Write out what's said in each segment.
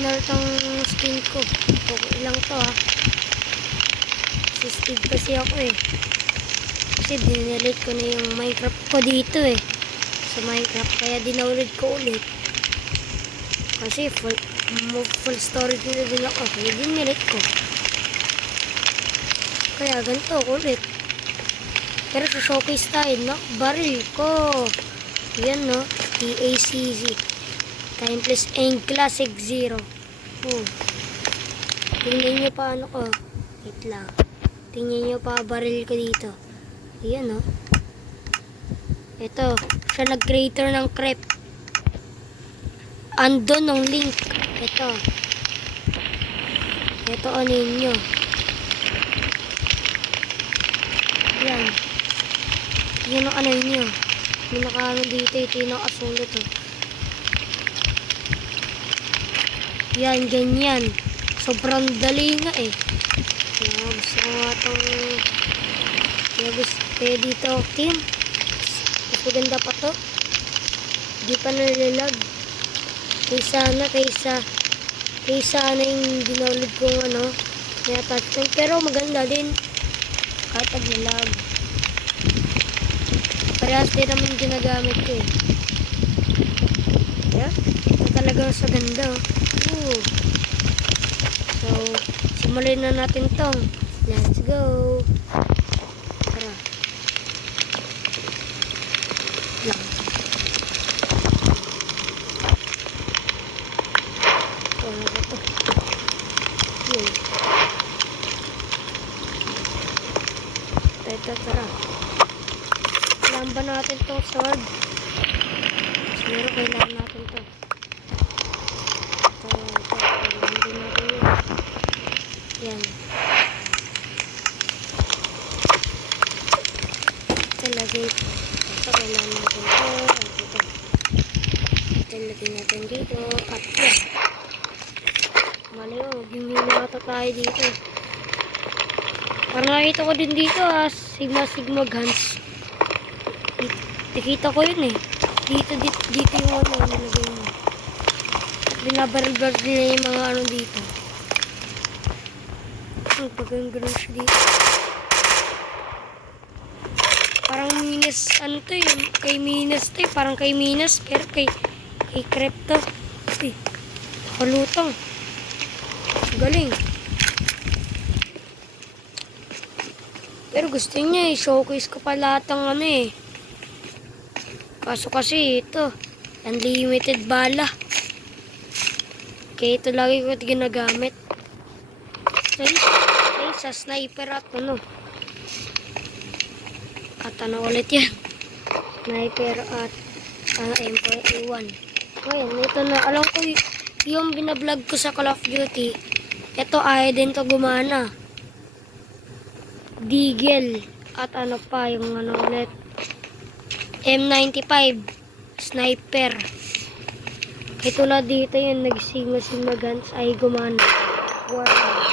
signal tong skin ko. Okay lang to ha. Assistive kasi ako eh. Kasi dinelete ko na yung Minecraft ko dito eh. Sa Minecraft. Kaya dinownload ko ulit. Kasi full storage na din ako. Kaya dinelete ko. Kaya ganito ulit. Pero sa showcase tayo, no? Baril ko. Yan no. TACZ. Timeless Aim Classic 0. Oh. Tingnan nyo pa ano ko. Wait lang. Tingnan nyo pa baril ko dito. Ayan no. Ito. Siya nag-creator ng crepe. Andon ng link. Ito. Ito ano nyo. Yan. Yan ang ano nyo. May nakaano dito. Ito yung nakasulat oh. Yan, ganyan. Sobrang dali nga eh. Kaya gusto ko nga itong... Kaya gusto kaya dito, team. Mas maganda pa to. Di pa nalalag. Kaysa ano yung dinownload kong ano, may attachment. Pero maganda din. Kahit naglalag. Parehas din naman ginagamit ko eh. Kaya, ito talaga sa ganda oh. So, simulan na natin tong. Let's go. Tara. Lang. Ano ba ito? Yun. Ito, tara. Kailangan ba natin tong sword? Siguro kailangan natin to. Yan. Ito lagay. Ito kailangan natin ito. Ito lagay natin dito. At yan. Mali o. Gimina ata tayo dito. Parang nakita ko din dito Sigma guns. Nakita ko yun eh. Dito yung ano nilagay mo. Binabaril-baril nila yung mga ano dito. Pagkaganon siya dito. Parang minus, ano to yun? Kay minus to eh. Parang kay minus, pero kay crypto. Eh, palutang. Galing. Pero gusto niya eh. Showcase ko pa lahat ng ano eh. Kaso kasi ito. Unlimited bala. Kaya ito lagi ko ginagamit. Sa sniper at ano. At ano ulit yan. Sniper at M4A1. Ngayon, ito na. Alam ko yung binablog ko sa Call of Duty. Ito ay din to gumana. Deagle. At ano pa yung ano ulit. M95. Sniper. Kaya tulad dito yung nagsigma guns ay gumana. Wow.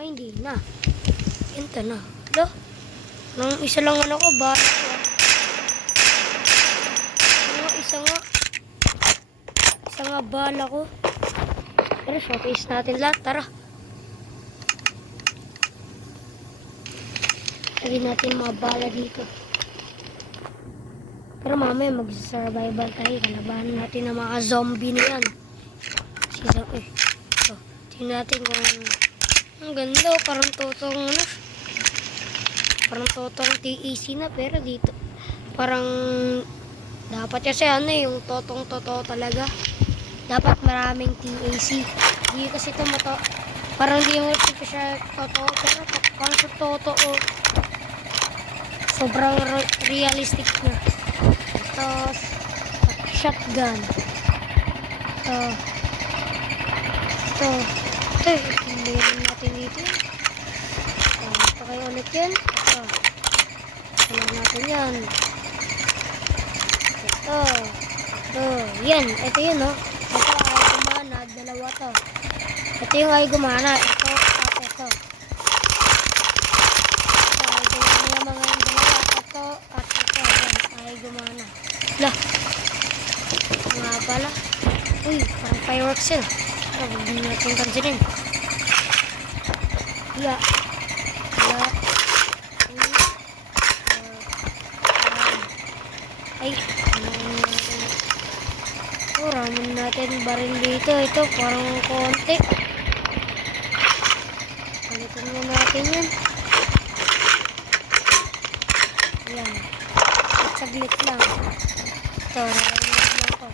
Ay, hindi na. Ito na. Ito. Nang isa lang ano ko ba? Isa nga bala ko. Pero showcase natin lahat. Tara. Lagyan natin mga bala dito. Pero mamaya mag-survival tayo. Kalabahan natin ang mga zombie na yan. So, tingnan natin kung ang ganda. Parang totong ano. Parang totong TEC na. Pero dito parang dapat kasi ano yung totong totoo talaga. Dapat maraming TAC. Hindi kasi ito parang hindi mo siya totoo. Pero parang sa totoo. Sobrang realistic na. Ito, shotgun. Ito, tingnan natin dito. Ito kayo ulit yan. Ito natin yan. Ito, yan. Ito yun, no? Ito ay gumana. Dalawa to. Ito yung ay gumana. Ito, at ito. Lah. Nga pala. Uy, parang fireworks yun. huwag din natin pansinin. Ya. Ya. Ay, ramen natin baril dito. Ito, parang konti. Palitan mo natin yan. Yan. At saglit lang. Ito, ramen lang ako.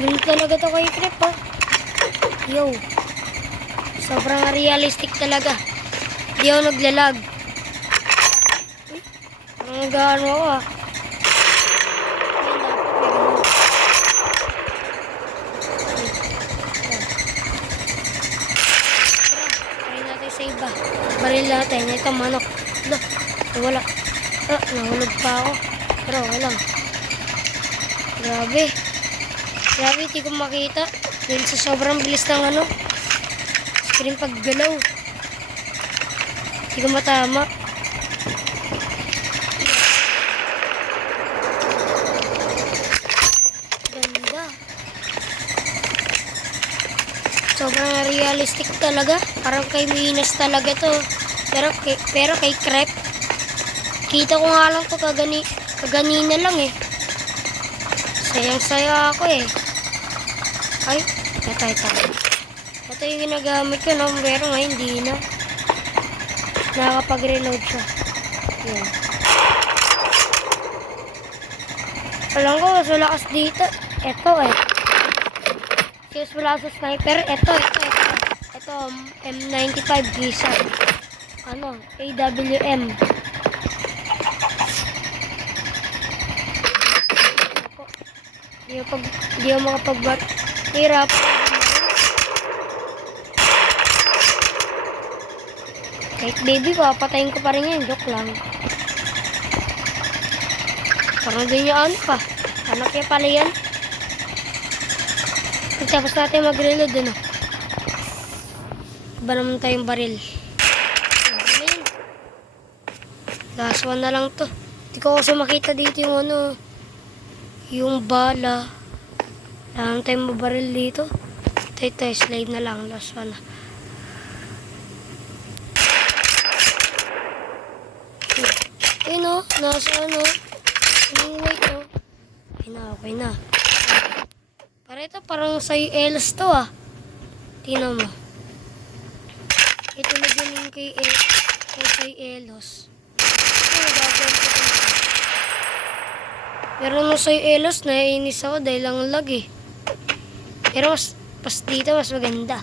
Ganun talaga to kay Crep, oh. Yo. Sobrang realistic talaga. Di ako naglalag. Ang gaano ako, ah. Iba. Baril natin. Ito manok. Wala. Nahulog pa ako. Pero wala lang. Grabe. Grabe, hindi ko makita. Dahil sa sobrang bilis ng screen paggalaw. Hindi ko matama. Ganda. Sobrang realistic talaga. Parang kay Minas talaga to. Pero kay Crep. Kita ko nga lang to kaganina lang eh. Sayang-saya ako eh. Ay, ito. Ito yung ginagamit ko, no? Pero ngayon hindi na. Nakakapag-reload siya. Yan. Alam ko, mas malakas dito. Ito eh. Mas wala sa sniper. Ito. Ito, M95 Gisa. AWM. Di ako hirap. Kahit baby, papatayin ko pa rin yan. Joke lang. Parang doon yung pa. Anak niya pala yan. Tapos natin mag-reload dun. Iba naman tayong baril. Last one na lang to. Hindi ko kasi makita dito yung yung bala. Lang tayong mabaril dito. Ito, slide na lang. Last one na. Ayun nasa wait Okay na. Para ito, parang sa Elos to ah. Tingnan mo. Ito na din yung kay sa Elos. Pero nung sa Elos, naiinis ako dahil lang lag eh. Pero pas dito, mas maganda.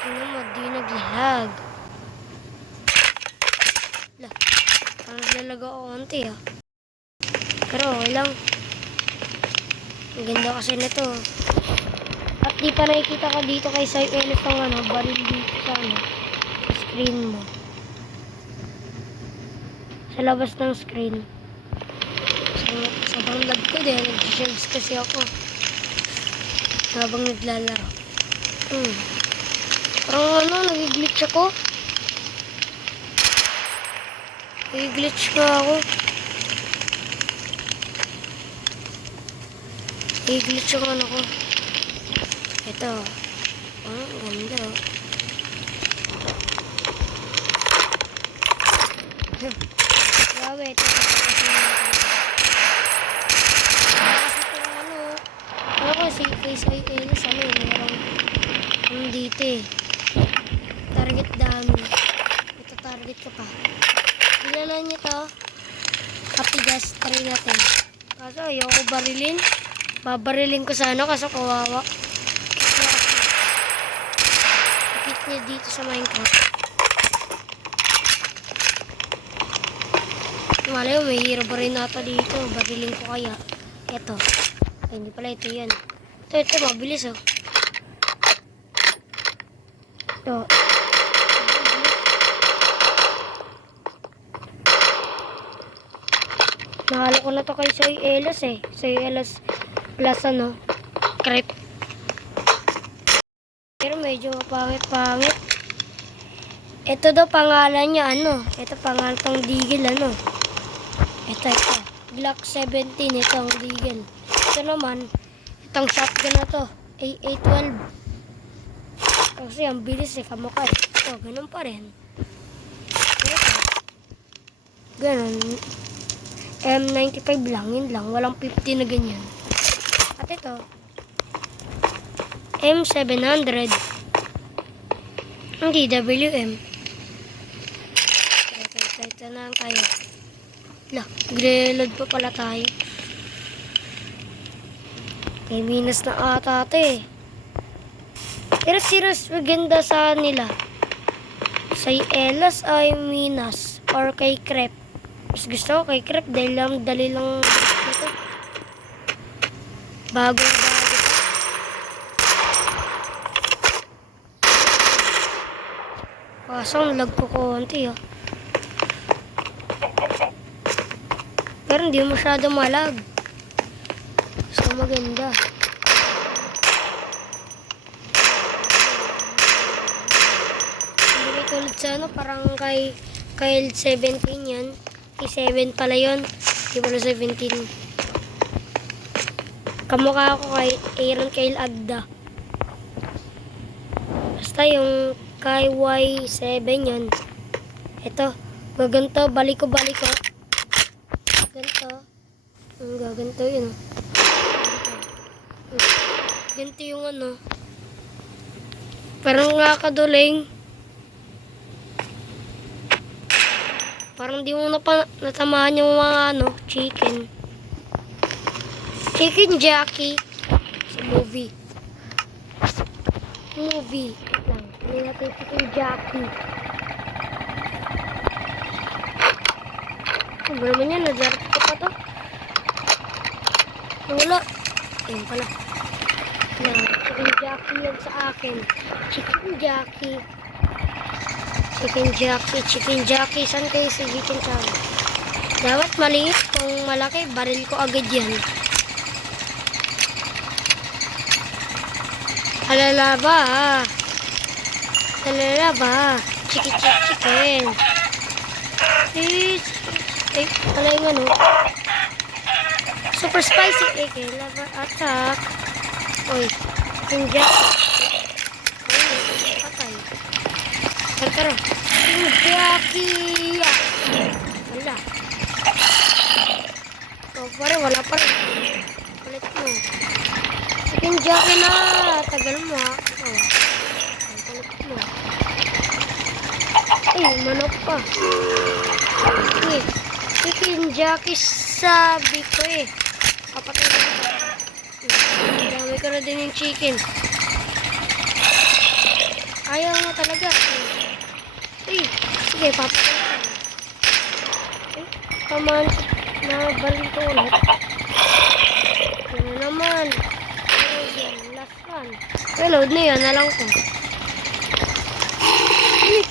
Tingnan mo, di naglalag. Parang naglalag ako konti ah. Pero lang. Ang ganda kasi nito. At di pa nakikita ka dito kay Sai Elos ang baril dito sa sa screen mo. Sa labas ng screen. Sobrang lag ko dahil nag-shelves kasi ako habang naglalaro. Parang nag-glitch ako. Nag-glitch ka ako. Nag-glitch ako ko. Ito. Ganda. Grabe, ito. Kasi kay Sai Elos, merong dito eh. Target dami. Ito target ko pa. Bilala niyo to. Kapigas, try natin. Kaso ayoko barilin. Babarilin ko sa kaso kawawa. Hit niya dito sa Minecraft. Malay mo, may hero pa rin nata dito. Barilin ko kaya. Ito. Ay, hindi pala ito yan. Ito, mabilis oh. Ito. Nahalo ko na to kay Sai Elos eh. Sai Elos plus Crep. Pero medyo pangit-pangit. Ito daw pangalan niya Ito pangalan tong digil Ito. Glock 17, itong Deagle. Ito naman, itong shotgun na to, AA-12. Kasi ang bilis eh, kamukha eh. Ito, ganun pa rin. Ito, ganun. M95 lang, yun lang. Walang 50 na ganyan. At ito, M700. Hindi, WM. Ito na lang tayo. Lah, reload pa pala tayo. May minus na ata ito eh. Pero serious maganda sa nila. Sa Elas ay minus. Or kay Crep. Mas gusto ko kay Crep dahil lang dali lang ito. Bagong bago pa. Kaso lag ko konti oh. Pero hindi masyado malag. So maganda. Hindi tulad sa ano, parang kay Kyle 17 yan. Kay 7 pala yun. Hindi pala 17. Kamukha ako kay Aaron Kyle Agda. Basta yung kay Y7 yun. Ito. Gaganto. Balik ko. Ganito. Ang gaganto yun. Ganito yung ano. Parang nakakaduling. Parang di mo natamaan yung mga ano, chicken. Chicken jockey. Sa movie. Wait lang. Hindi natin chicken jockey. Ano naman yan? Nadarap ko pa to. Wala. Ayun pala. Chicken jockey yan sa akin. Chicken jockey. Chicken jockey. Saan kayo si chicken chow? Dapat maliit. Kung malaki, baril ko agad yan. Alala ba? Chicken. Please. Eh, wala yung ano. Super spicy. Eh, lava attack. Uy, chicken jockey. Patay. Tara. Chicken jockey. Wala. So, wala pa rin. Palit mo. Chicken jockey na. Tagal mo ha. Palit mo. Eh, manok pa. Eh, chicken jockey sabi ko eh. Kapatid mo. Dami ko na din yung chicken. Ayaw mo talaga. Eh, sige, papatid ko. Eh, kaman. Nabalin ko ulit. Ano naman. Last one. Reload na yan. Nalang ko.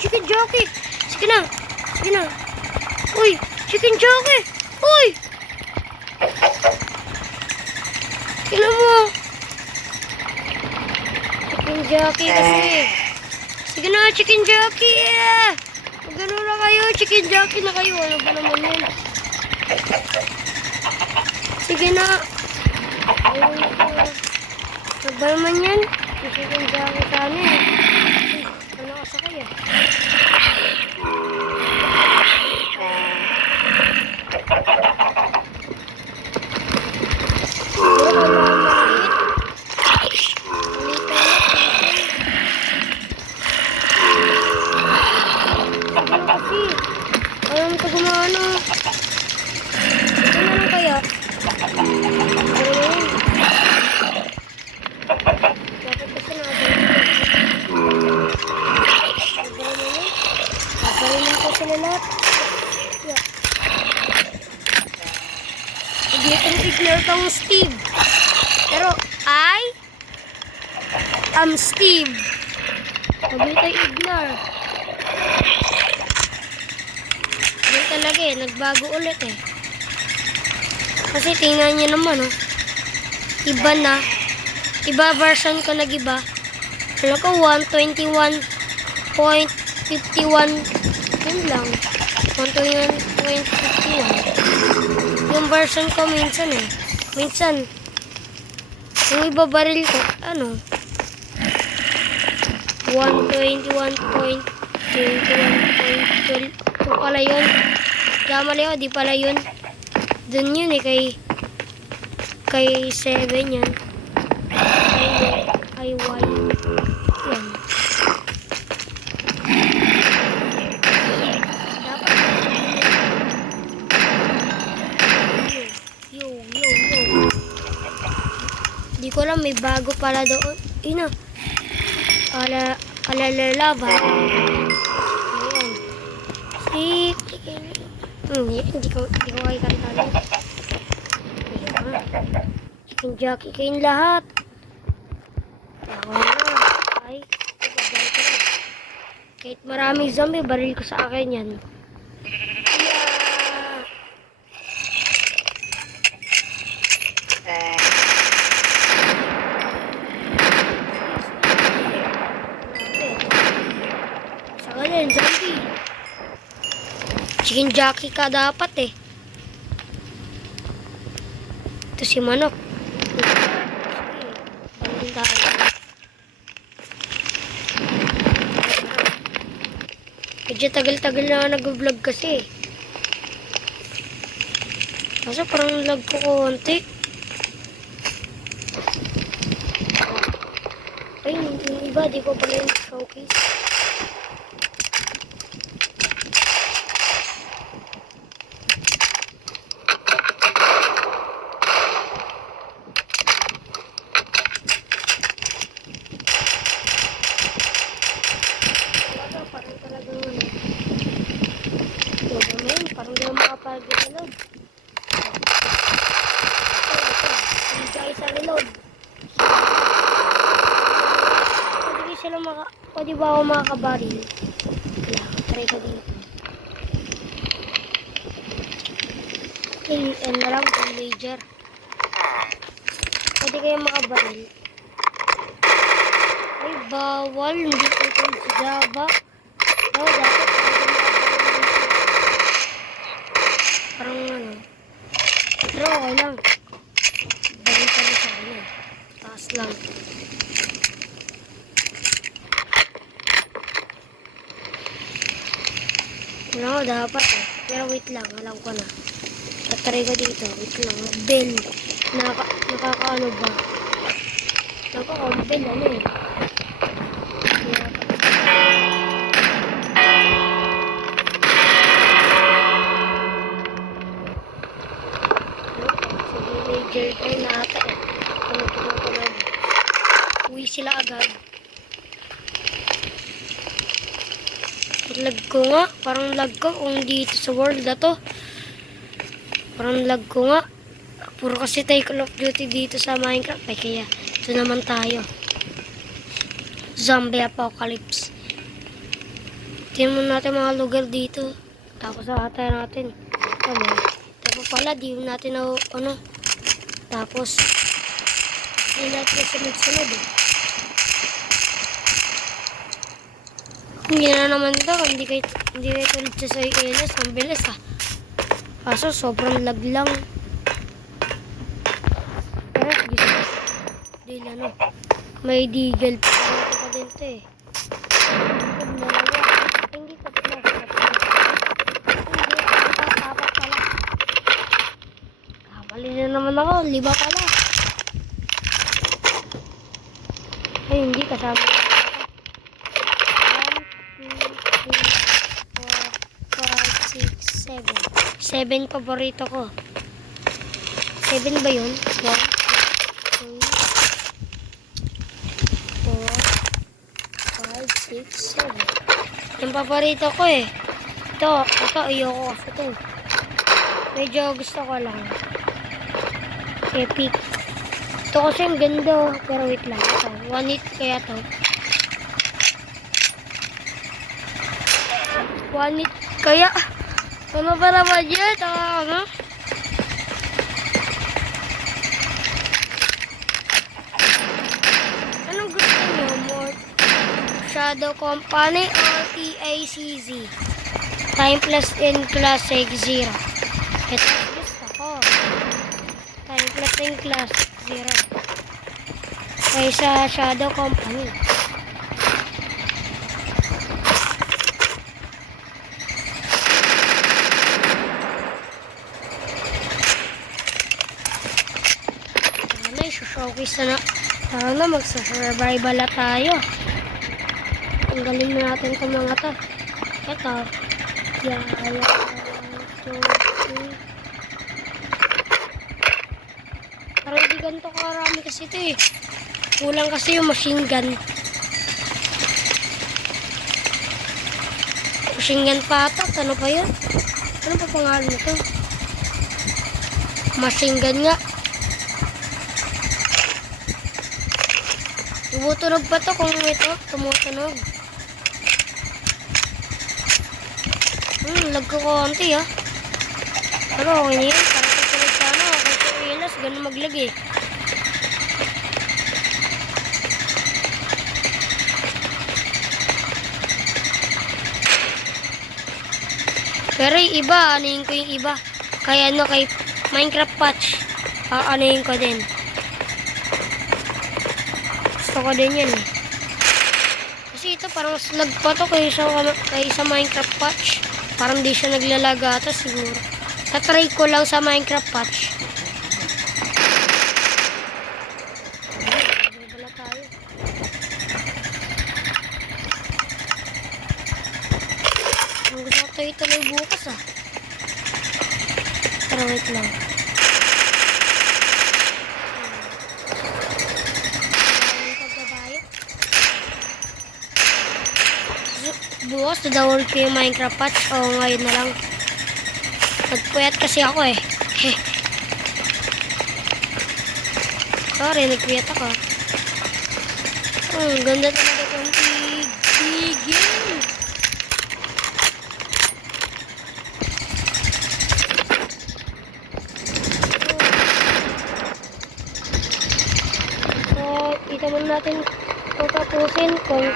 Chicken jockey. Sige na. Uy, chicken jockey. Uy. Kailan mo. Chicken jockey kasi. Sige na, chicken jockey. Magano na kayo. Chicken jockey na kayo. Ano ba naman yan? Sige na. Ayun na. Ano ba naman yan? Chicken jockey sana eh. Ano ka sa kaya? Ayaw mo gumano. Ano lang kaya? Dapat kasi nabalin ko sila lahat. Ignitin ignore tong Steve. Pero I am Steve. Ignitin ignore. Yan talaga eh, nagbago ulit eh. Kasi tingnan nyo naman oh. Iba na. Iba version ko nag-iba. Ano ko, 121.51. Yun lang. 121.51. yung version ko minsan eh. Minsan, yung ibabaril ko, 121.21.12. Ito pala yun. Kamali ako, di pala yun. Dun yun eh, kay 7 yan. Kay Y. Yan. Yo. Di ko alam, may bago pala doon. Ina. Alalaba. Ayan. Hindi ko kayo kantanin. Ayan. Chicken jockey kayong lahat. Tawa na. Ay, ibabay ko na. Kahit maraming zombie, baril ko sa akin yan. Zombie. Chicken jockey ka dapat eh. Ito si Manok. Sige, tayo. Medyo tagal-tagal na nag-vlog kasi. Kaso parang lag ko konti. Ay, yung iba, di ko pala yung showcase. Parang di na makapagod sa load. Ito. Hindi sa reload. Pwede ba ako makakabaril? Wala, try ko dito. And na lang, villager. Pwede kayo makabaril. Ay, bawal. Hindi ko ito sa Java. Oh, dapat parang pero okay lang. Balik ka rin sa kanya. Taas lang. Wala ko dapat eh. Pero wait lang, alam ko na. Tatry ko dito. Wait lang. Bell. Nakakaano ba? Nakaka-bell ano eh. Ay nata eh. Tunog. Uwi sila agad. Lag ko nga. Parang lag ko kung dito sa world na to. Parang lag ko nga. Puro kasi tayo Call of Duty dito sa Minecraft. Ay kaya ito naman tayo. Zombie Apocalypse. Tingnan natin mga lugar dito. Tapos atay natin. Tapos pala di natin na tapos, hindi natin sunod-sunod eh. Hindi na naman ito, hindi kayo tulad sa LS, ang bilis ah. Kaso, sobrang lag lang. Pero, dahil may deagle pa din ito eh. Hindi ko pala. Apat pala. Mali na naman ako, 5 pala. Ay, hindi kasama. 1, 2, 3, 4, 5, 6, 7. 7 paborito ko. 7 ba yun? 1, 2, 3, 4, 5, 6, 7. Yung paborito ko eh. Ito, ayoko kasi ito. Medyo gusto ko lang. Epic. Ito kasi ang ganda. Pero wait lang. Ito. 1 hit kaya to. 1 hit kaya. Ano ba naman yun? Anong gusto nyo? More Shadow Company or TACZ? Time plus in classic 0. Ito gusto ko. Sing Classic 0. Kaysa Shadow Company. Tara na, showcase na. Tara na, magsa-survival na tayo. Tanggalin na natin itong mga to. Ito. Yaya. Para hindi ganito karami kasi ito eh. Kulang kasi yung machine gun. Machine gun patat. Ano pa yun? Ano pa pangalan nito? Machine gun nga. Tumutunog pa to kung ito. Tumutunog. Lag ko konti ah. Pero okay na yun. Parang tutunog sana. Okay sa ilas. Ganun maglag eh. Pero yung iba, anuhin ko yung iba. Kaya ano, kay Minecraft patch. Anuhin ko din. Gusto ko din yan eh. Kasi ito parang slag pa to kaysa Minecraft patch. Parang di siya naglalagata siguro. Tatry ko lang sa Minecraft patch. Wala tayo. Ang gusto ko tayo tuloy bukas ah. Pero wait lang. Bukas dadawal ko yung Minecraft patch. O ngayon na lang. Nagpuyat kasi ako eh. Sorry, nagpuyat ako. Ganda talaga itong tigil. So, ito muna natin tatapusin kung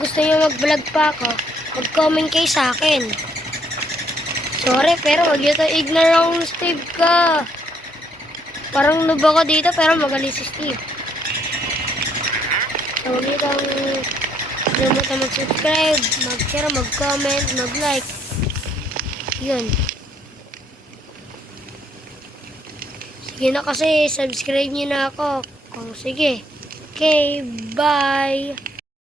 gusto niyo mag-vlog pa ako, mag-comment kayo sa akin. Sorry, pero wag yun ignore akong Steve ka. Parang noob ako dito, pero magaling si Steve. So, wag yun kalimutan mag-subscribe, mag-share, mag-comment, mag-like. Yun. Sige na kasi, subscribe niyo na ako. Sige. Okay, bye!